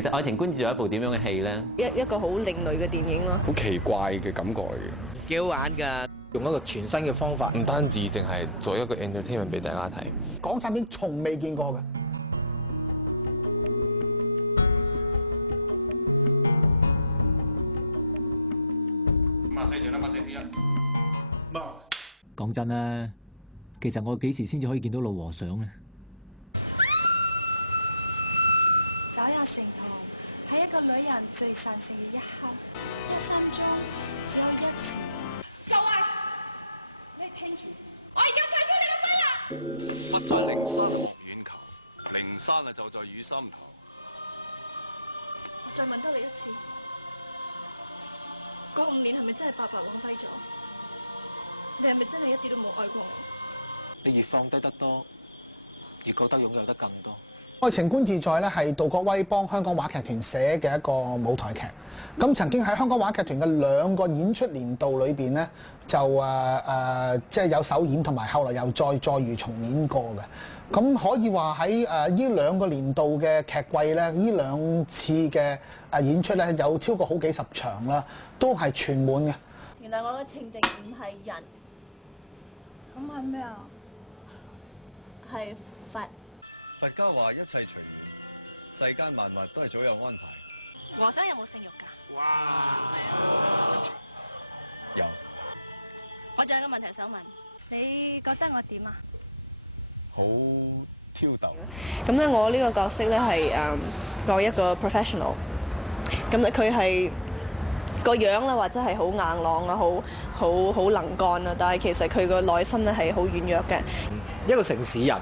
其實《愛情觀》有一部點樣嘅戲咧？一個好另類嘅電影咯，好奇怪嘅感覺嚟嘅，幾好玩㗎！用一個全新嘅方法，唔單止淨係做一個 entertainment 俾大家睇，港產片從未見過嘅。講真啦，其實我幾時先至可以見到老和尚咧？走入城堂係一個女人最神聖嘅一刻，一生中只有一次。各位，你聽住，我而家取消你嘅婚啦！佛在靈山啊，莫遠求；靈山啊，就在雨心頭。我再問多你一次，嗰5年係咪真係白白浪費咗？你係咪真係一啲都冇愛過我？你越放低得多，越覺得擁有得更多。《愛情觀自在》咧係杜國威幫香港話劇團寫嘅一個舞台劇。咁曾經喺香港話劇團嘅2個演出年度裏邊咧，就即係有首演同埋後來又再遇重演過嘅。咁可以話喺呢2個年度嘅劇季咧，呢2次嘅演出咧有超過好幾十場啦，都係全滿嘅。原來我嘅情敵唔係人，咁係咩啊？係佛。佛家話一切隨緣，世間萬物都係早有安排。和尚有冇性慾㗎？哇！有。我仲有個問題想問，你覺得我點啊？好挑逗。咁咧，我呢個角色咧係個一個 professional， 咁咧佢係個樣啦，或者係好硬朗啊，好能幹啊，但係其實佢個內心咧係好軟弱嘅。一個城市人，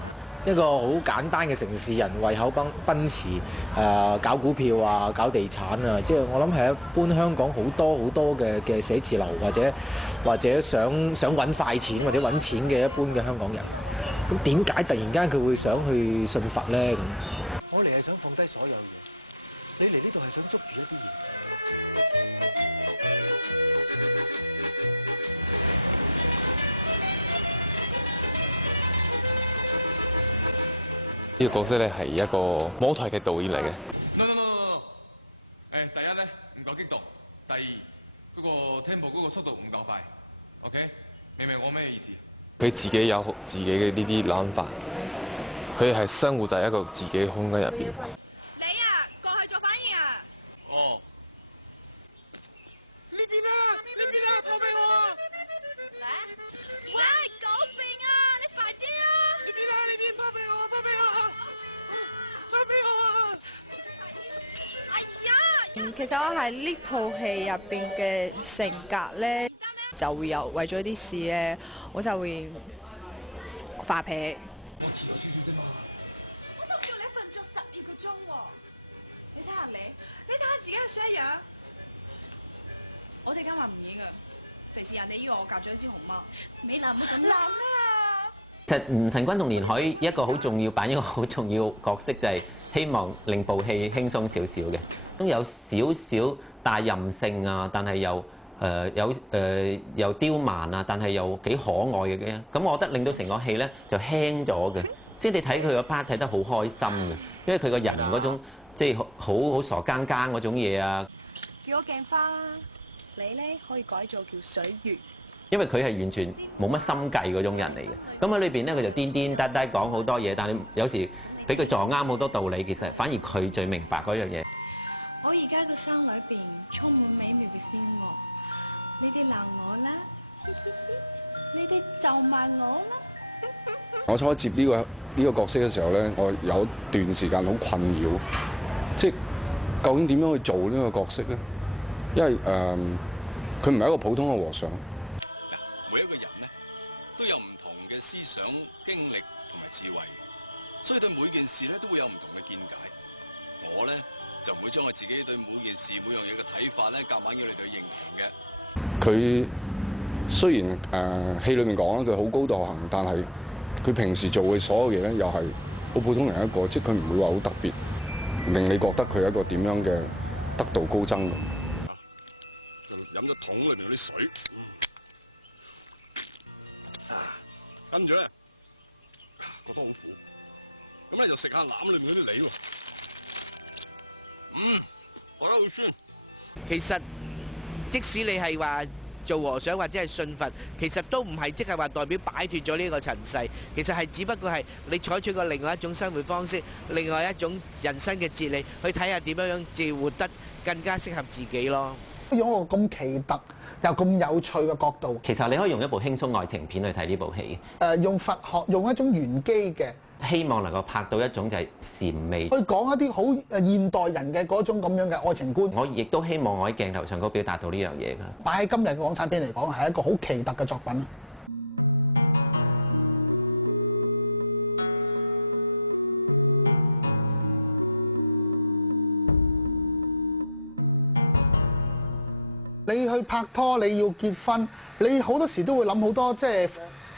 一個好簡單嘅城市人，為口奔馳，搞股票啊，搞地產啊，即係我諗係一般香港好多嘅寫字樓或者想揾快錢或者揾錢嘅一般嘅香港人。咁點解突然間佢會想去信佛咧？咁我嚟係想放低所有嘢，你嚟呢度係想捉住一啲嘢。呢個角色咧係一個舞台劇導演嚟嘅。No！ 第一咧唔夠激動，第二嗰個 tempo 嗰個速度唔夠快。OK， 明唔明我咩意思？佢自己有自己嘅呢啲諗法，佢係生活在一個自己嘅空間入邊。你啊，過去做反應啊！哦，呢邊啊，破俾我啊！喂，救命啊！你快啲啊！呢邊破俾我，破俾我啊！哎呀！其實我係呢套戲入邊嘅性格咧，就會為咗啲事咧，我就會發脾氣。我遲咗少少啫嘛。我都叫你瞓咗12個鐘喎。你睇下你睇下自己嘅衰樣。我哋今日唔演噶，肥士人哋以為我隔咗一支熊貓。美男唔好咁鬧咩啊？其實陳君同連海一個好重要扮一個好重要角色，就係希望令部戲輕鬆少少嘅，都有少少帶任性啊，但係又刁蠻啊，但係又幾可愛嘅。咁我覺得令到成個戲咧就輕咗嘅，即係你睇佢個 part 睇得好開心嘅，因為佢個人嗰種即係好傻更更嗰種嘢啊。叫我鏡花啦，你咧可以改做叫水月。因為佢係完全冇乜心計嗰種人嚟嘅，咁喺裏邊咧佢就癲癲呆呆講好多嘢，但係有時俾佢撞啱好多道理，其實反而佢最明白嗰樣嘢。我而家個心裏邊充滿美妙嘅仙樂，你哋鬧我啦，你哋咒罵我啦。我初接呢個角色嘅時候咧，我有一段時間好困擾，即係究竟點樣去做呢個角色咧？因為佢唔係一個普通嘅和尚。每一個人咧都有唔同嘅思想、經歷同埋智慧，所以對每件事咧都會有唔同嘅見解。我咧就唔會將我自己對每件事、每樣嘢嘅睇法咧夾硬要你哋認同嘅。佢雖然戲裏面講佢好高度行，但係佢平時做嘅所有嘢咧又係好普通人一個，即係佢唔會話好特別，令你覺得佢係一個點樣嘅得道高僧咁。就飲咗桶裏邊嗰啲水。跟住咧，覺得好苦，咁咧就食下籃裏面嗰啲梨喎。覺得好酸。其實即使你係話做和尚或者係信佛，其實都唔係即係話代表擺脫咗呢個塵世，其實係只不過係你採取過另外一種生活方式，另外一種人生嘅哲理，去睇下點樣至活得更加適合自己咯。用一個咁奇特又咁有趣嘅角度，其實你可以用一部輕鬆愛情片去睇呢部戲。用佛學用一種玄機嘅，希望能夠拍到一種就係禪味，去講一啲好現代人嘅嗰種咁樣嘅愛情觀。我亦都希望我喺鏡頭上嗰表達到呢樣嘢㗎。擺喺今日嘅港產片嚟講，係一個好奇特嘅作品。你去拍拖，你要結婚，你好多時都會諗好多即係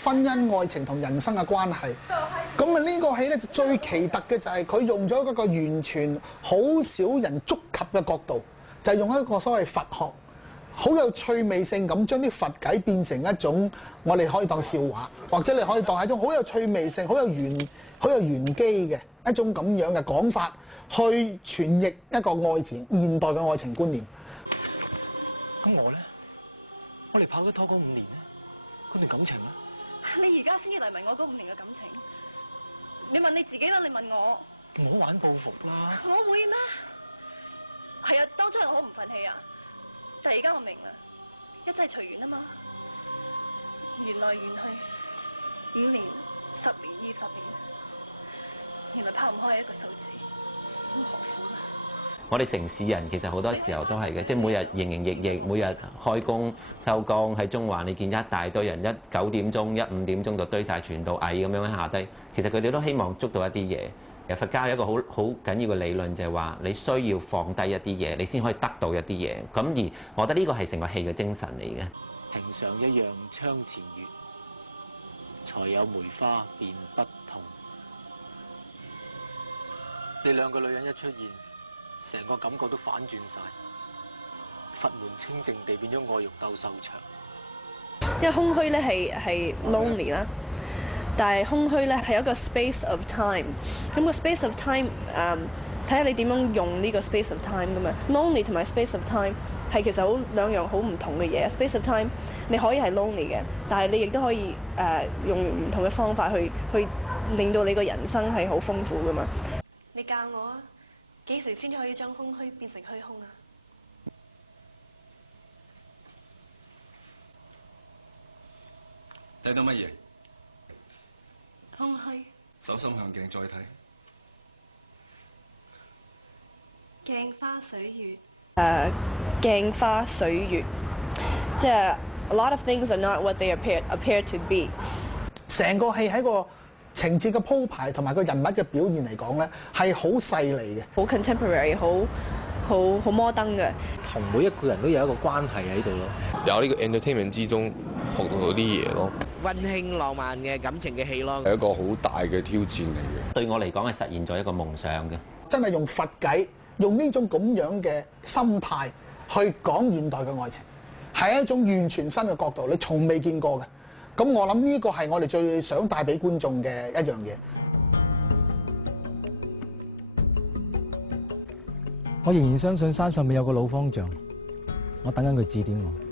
婚姻、愛情同人生嘅關係。咁啊呢個戲咧就最奇特嘅就係佢用咗一個完全好少人觸及嘅角度，就係用一個所謂佛學，好有趣味性咁將啲佛偈變成一種我哋可以當笑話，或者你可以當係一種好有趣味性、好有玄機嘅一種咁樣嘅講法，去傳譯一個愛情現代嘅愛情觀念。咁我咧，我哋拍咗拖嗰5年咧，嗰段感情咧，你而家先至嚟問我嗰5年嘅感情，你問你自己啦，你問我。唔好玩報復啦！我會咩？係啊，當初我好唔忿氣啊，但係而家我明啦，一切隨緣啊嘛，緣來緣去，5年、10年、20年，原來拋唔開一個數字，咁何苦啊？我哋城市人其實好多時候都係嘅，即係每日營營役役，每日開工收工喺中環，你見一大堆人9點鐘、5點鐘就堆晒全到蟻咁樣下低。其實佢哋都希望捉到一啲嘢。其實佛教有一個好緊要嘅理論，就係話你需要放低一啲嘢，你先可以得到一啲嘢。咁而我覺得呢個係成個戲嘅精神嚟嘅。平常一樣窗前月，才有梅花便不同。你兩個女人一出現，成個感覺都反轉晒，佛門清靜地變咗愛欲鬥獸場。因為空虛咧係 lonely 啦，但係空虛咧係一個 space of time。咁個 space of time 睇下你點樣用呢個 space of time 噶嘛。lonely 同埋 space of time 係其實兩樣好唔同嘅嘢。space of time 你可以係 lonely 嘅，但係你亦都可以用唔同嘅方法去令到你個人生係好豐富噶嘛。你教我啊！幾時先可以將空虛變成虛空啊？睇到乜嘢？空虛。手心向鏡再睇。鏡花水月。鏡花水月，即係 a lot of things are not what they appear to be。成個戲喺個情節嘅鋪排同埋個人物嘅表現嚟講咧，係好細膩嘅，好 contemporary， 好摩登嘅。同每一個人都有一個關係喺度咯。由呢個 entertainment 之中學到啲嘢咯。溫馨浪漫嘅感情嘅戲咯。係一個好大嘅挑戰嚟嘅。對我嚟講係實現咗一個夢想嘅。真係用佛偈，用呢種咁樣嘅心態去講現代嘅愛情，係一種完全新嘅角度，你從未見過嘅。咁我諗呢個係我哋最想帶俾觀眾嘅一樣嘢。我仍然相信山上面有個老方丈，我等緊佢指點我。